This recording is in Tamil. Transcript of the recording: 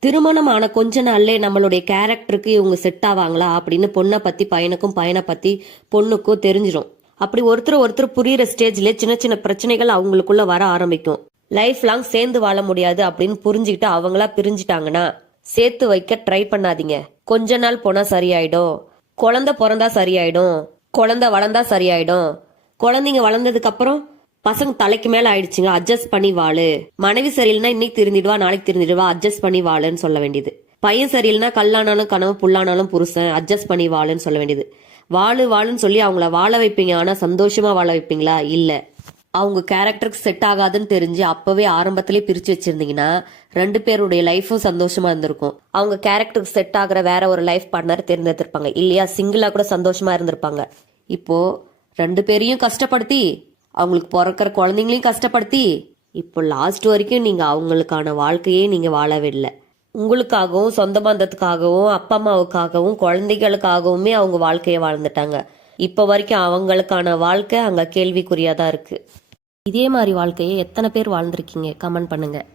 திருமணம் ஆன கொஞ்ச நாள்லே நம்மளுடைய கேரக்டருக்கு இவங்க செட் ஆவாங்களா அப்படின்னு பொண்ணை பத்தி பையனுக்கும் பையனை பத்தி பொண்ணுக்கும் தெரிஞ்சிடும் அப்படி ஒருத்தர் ஒருத்தர் புரியுற ஸ்டேஜ்ல சின்ன சின்ன பிரச்சனைகள் அவங்களுக்குள்ள வர ஆரம்பிக்கும். லைஃப் லாங் சேர்ந்து வாழ முடியாது அப்படின்னு புரிஞ்சுக்கிட்டு அவங்களா பிரிஞ்சிட்டாங்கன்னா சேர்த்து வைக்க ட்ரை பண்ணாதீங்க. கொஞ்ச நாள் போனா சரியாயிடும். குழந்தை பிறந்தா சரியாயிடும். குழந்தை வளர்ந்தா சரியாயிடும். குழந்தைங்க வளர்ந்ததுக்கு அப்புறம் பசங்க தலைக்கு மேல ஆயிடுச்சுங்க அட்ஜஸ்ட் பண்ணி வாழு மனைவி சரியில்லைனா இன்னைக்கு திருந்திடுவா நாளைக்கு திருந்திடுவா அட்ஜஸ்ட் பண்ணி வாழுன்னு சொல்ல வேண்டியது. பையன் சரியில்லைனா கல்லானாலும் கனவு புல்லானாலும் புருஷன் அட்ஜஸ்ட் பண்ணி வாழுன்னு சொல்ல வேண்டியது. வாழு வாழுன்னு சொல்லி அவங்கள வாழ வைப்பீங்க ஆனா சந்தோஷமா வாழ வைப்பீங்களா? இல்ல. அவங்க கேரக்டருக்கு செட் ஆகாதுன்னு தெரிஞ்சு அப்பவே ஆரம்பத்திலே பிரிச்சு வச்சிருந்தீங்கன்னா ரெண்டு பேருடைய லைஃபும் சந்தோஷமா இருந்திருக்கும். அவங்க கேரக்டருக்கு செட் ஆகிற வேற ஒரு லைஃப் பார்ட்னர் தேர்ந்தெடுத்திருப்பாங்க. இல்லையா? சிங்கிளா கூட சந்தோஷமா இருந்திருப்பாங்க. இப்போ ரெண்டு பேரையும் கஷ்டப்படுத்தி அவங்களுக்கு பிறக்கிற குழந்தைங்களையும் கஷ்டப்படுத்தி இப்போ லாஸ்ட் வரைக்கும் நீங்கள் அவங்களுக்கான வாழ்க்கையே நீங்கள் வாழவில்லை. உங்களுக்காகவும் சொந்த பந்தத்துக்காகவும் அப்பா அம்மாவுக்காகவும் குழந்தைகளுக்காகவுமே அவங்க வாழ்க்கையை வாழ்ந்துட்டாங்க. இப்போ வரைக்கும் அவங்களுக்கான வாழ்க்கை அங்கே கேள்விக்குறியாக தான் இருக்குது இதே மாதிரி வாழ்க்கையை எத்தனை பேர் வாழ்ந்திருக்கீங்க? கமெண்ட் பண்ணுங்கள்